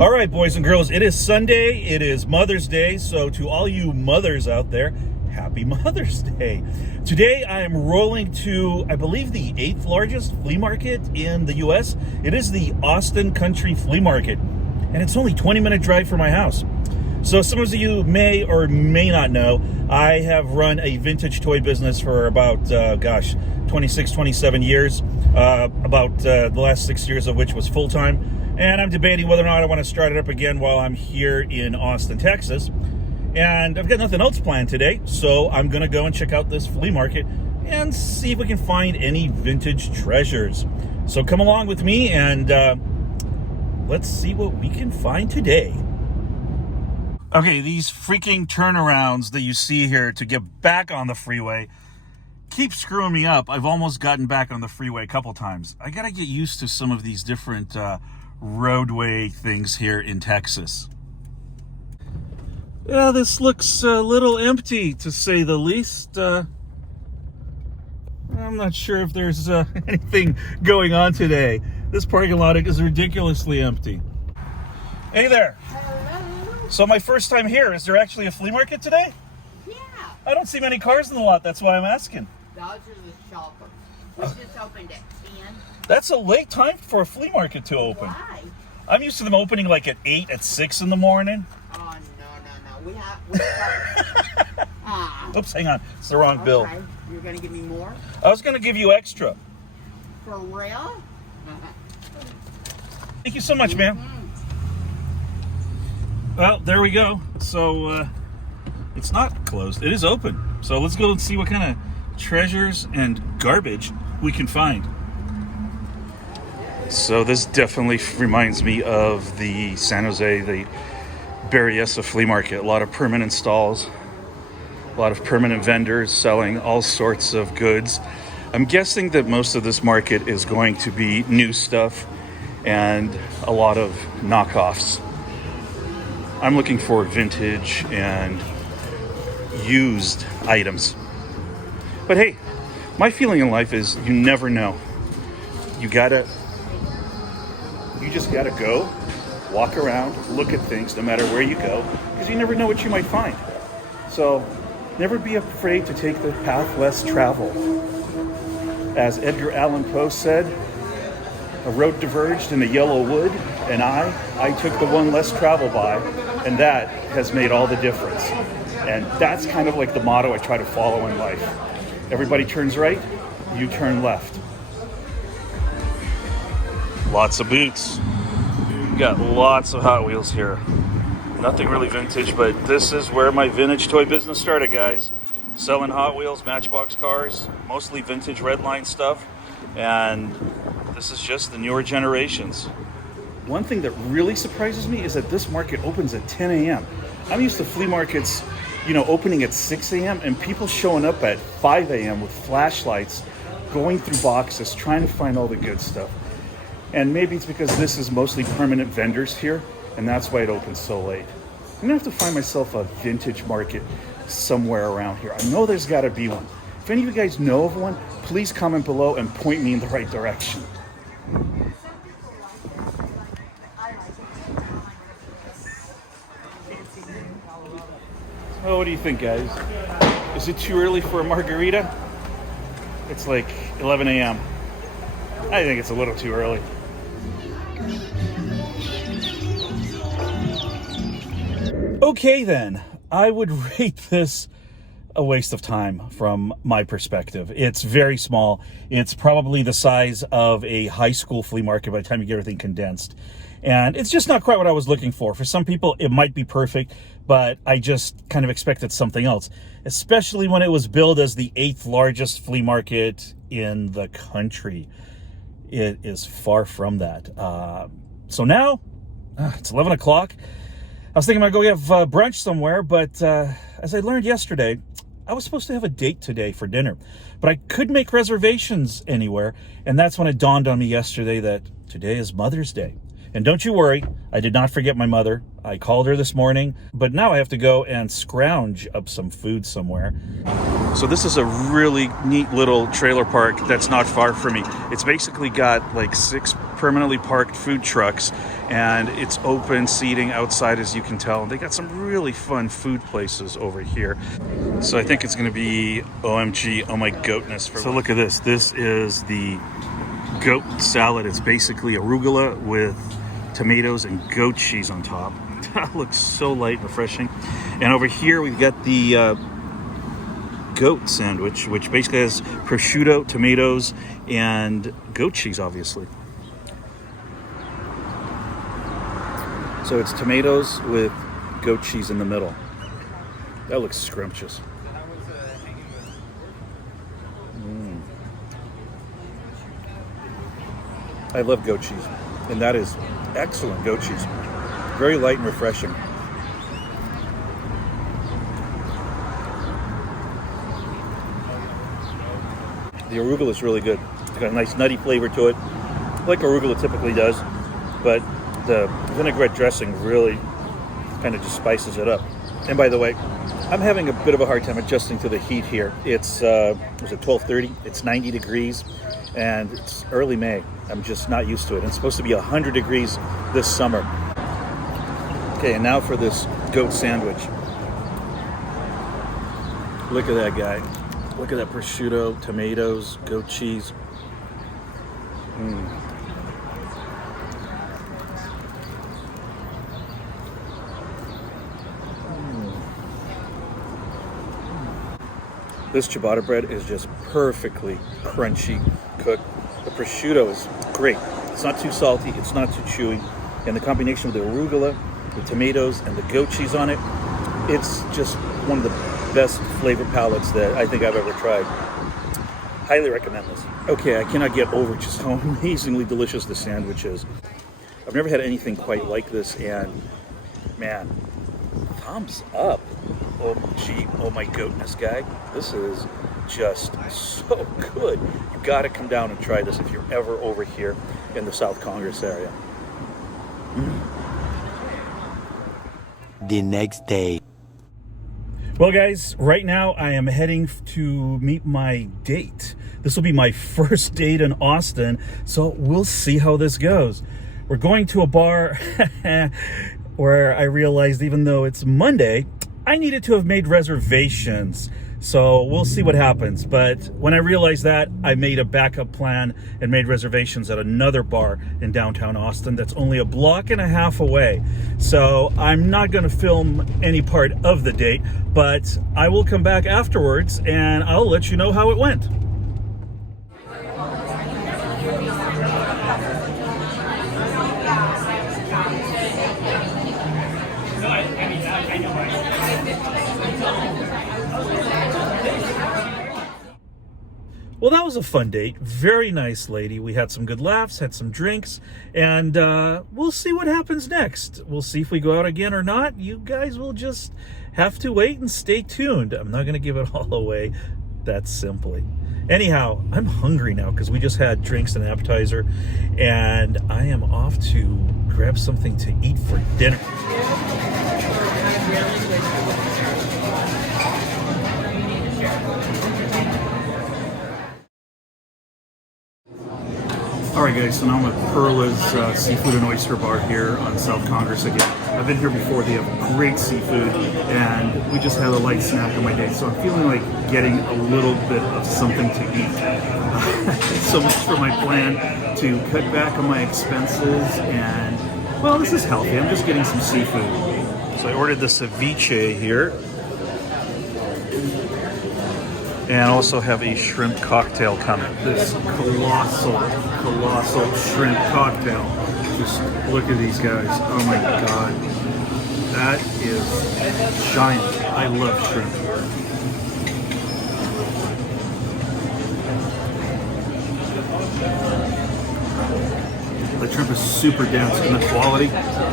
All right, boys and girls, it is Sunday. It is Mother's Day. So to all you mothers out there, happy Mother's Day. Today I am rolling to, I believe, the 8th largest flea market in the U.S. It is the Austin Country Flea Market, and it's only a 20-minute drive from my house. So some of you may or may not know, I have run a vintage toy business for about, 26, 27 years, about the last 6 years of which was full-time. And I'm debating whether or not I want to start it up again while I'm here in Austin, Texas. And I've got nothing else planned today, so I'm going to go and check out this flea market and see if we can find any vintage treasures. So come along with me and let's see what we can find today. Okay, these freaking turnarounds that you see here to get back on the freeway keep screwing me up. I've almost gotten back on the freeway a couple times. I gotta get used to some of these different roadway things here in Texas. Yeah, this looks a little empty, to say the least. I'm not sure if there's anything going on today. This parking lot is ridiculously empty. Hey there. Hello. So my first time here. Is there actually a flea market today? Yeah. I don't see many cars in the lot. That's why I'm asking. Those are the shoppers. We just opened at 10. That's a late time for a flea market to open. Why? I'm used to them opening like at 8, at 6 in the morning. Oh, no. We Oops, hang on. It's the wrong bill. Okay. You're going to give me more? I was going to give you extra. For real? Thank you so much, ma'am. Well, there we go. So, it's not closed. It is open. So let's go and see what kind of treasures and garbage we can find. So this definitely reminds me of the San Jose, the Berryessa flea market. A lot of permanent stalls, a lot of permanent vendors selling all sorts of goods. I'm guessing that most of this market is going to be new stuff and a lot of knockoffs. I'm looking for vintage and used items. But hey, my feeling in life is you never know. You just gotta go, walk around, look at things no matter where you go, because you never know what you might find. So never be afraid to take the path less traveled. As Edgar Allan Poe said, a road diverged in a yellow wood, and I took the one less traveled by, and that has made all the difference. And that's kind of like the motto I try to follow in life. Everybody turns right, you turn left. Lots of boots. We got lots of Hot Wheels here. Nothing really vintage, but this is where my vintage toy business started, guys. Selling Hot Wheels, Matchbox cars, mostly vintage Redline stuff, and this is just the newer generations. One thing that really surprises me is that this market opens at 10 a.m. I'm used to flea markets, opening at 6 a.m. and people showing up at 5 a.m. with flashlights, going through boxes, trying to find all the good stuff. And maybe it's because this is mostly permanent vendors here, and that's why it opens so late. I'm gonna have to find myself a vintage market somewhere around here. I know there's gotta be one. If any of you guys know of one, please comment below and point me in the right direction. Oh, what do you think, guys? Is it too early for a margarita? It's like 11 a.m. I think it's a little too early. Okay then, I would rate this a waste of time from my perspective. It's very small. It's probably the size of a high school flea market by the time you get everything condensed. And it's just not quite what I was looking for. For some people, it might be perfect, but I just kind of expected something else, especially when it was billed as the 8th largest flea market in the country. It is far from that. So now, it's 11 o'clock. I was thinking I might go have brunch somewhere, but as I learned yesterday, I was supposed to have a date today for dinner, but I couldn't make reservations anywhere, and that's when it dawned on me yesterday that today is Mother's Day. And don't you worry, I did not forget my mother. I called her this morning, but now I have to go and scrounge up some food somewhere. So this is a really neat little trailer park that's not far from me. It's basically got like 6 permanently parked food trucks, and it's open seating outside, as you can tell. They got some really fun food places over here. So I think it's gonna be OMG, oh my goatness. So look at this. This is the goat salad. It's basically arugula with tomatoes and goat cheese on top. That looks so light and refreshing. And over here we've got the goat sandwich, which basically has prosciutto, tomatoes, and goat cheese, obviously. So it's tomatoes with goat cheese in the middle. That looks scrumptious. I love goat cheese, and that is excellent goat cheese. Very light and refreshing. The arugula is really good. It's got a nice nutty flavor to it, like arugula typically does, but the vinaigrette dressing really kind of just spices it up. And by the way, I'm having a bit of a hard time adjusting to the heat here. It's, was it 12:30? It's 90 degrees, and it's early May. I'm just not used to it. It's supposed to be 100 degrees this summer. Okay, and now for this goat sandwich. Look at that guy. Look at that prosciutto, tomatoes, goat cheese. This ciabatta bread is just perfectly crunchy cooked. The prosciutto is great. It's not too salty, it's not too chewy. And the combination with the arugula, the tomatoes, and the goat cheese on it, it's just one of the best flavor palettes that I think I've ever tried. Highly recommend this. Okay, I cannot get over just how amazingly delicious the sandwich is. I've never had anything quite like this, and man, thumbs up. Oh gee, oh my goatness, guy. This is just so good. You gotta come down and try this if you're ever over here in the South Congress area. The next day. Well, guys, right now I am heading to meet my date. This will be my first date in Austin, so we'll see how this goes. We're going to a bar where I realized even though it's Monday, I needed to have made reservations. So we'll see what happens. But when I realized that, I made a backup plan and made reservations at another bar in downtown Austin that's only a block and a half away. So I'm not going to film any part of the date, but I will come back afterwards and I'll let you know how it went. Well, that was a fun date. Very nice lady. We had some good laughs, had some drinks, and we'll see what happens next. We'll see if we go out again or not. You guys will just have to wait and stay tuned. I'm not going to give it all away that simply. Anyhow, I'm hungry now because we just had drinks and an appetizer, and I am off to grab something to eat for dinner. Alright guys, so now I'm at Perla's Seafood and Oyster Bar here on South Congress again. I've been here before. They have great seafood, and we just had a light snack on my day, so I'm feeling like getting a little bit of something to eat. So much for my plan to cut back on my expenses, and well, this is healthy. I'm just getting some seafood. So I ordered the ceviche here, and also have a shrimp cocktail coming. This colossal shrimp cocktail. Just look at these guys. Oh my God. That is giant. I love shrimp. The shrimp is super dense and the quality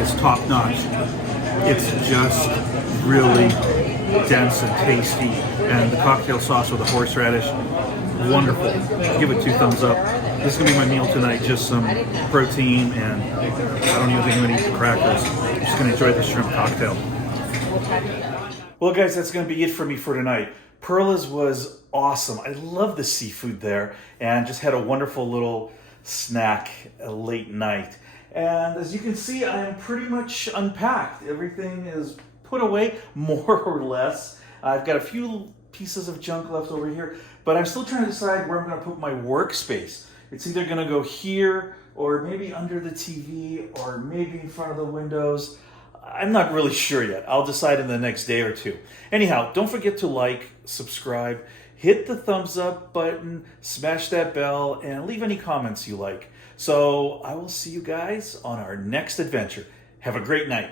is top notch. It's just really dense and tasty, and the cocktail sauce with the horseradish, wonderful. Give it 2 thumbs up. This is gonna be my meal tonight, just some protein, and I don't even think I'm gonna eat the crackers. I'm just gonna enjoy the shrimp cocktail. Well guys, that's gonna be it for me for tonight. Perla's was awesome. I love the seafood there, and just had a wonderful little snack late night. And as you can see, I am pretty much unpacked. Everything is put away, more or less. I've got a few pieces of junk left over here, but I'm still trying to decide where I'm gonna put my workspace. It's either gonna go here, or maybe under the TV, or maybe in front of the windows. I'm not really sure yet. I'll decide in the next day or two. Anyhow, don't forget to like, subscribe, hit the thumbs up button, smash that bell, and leave any comments you like. So I will see you guys on our next adventure. Have a great night.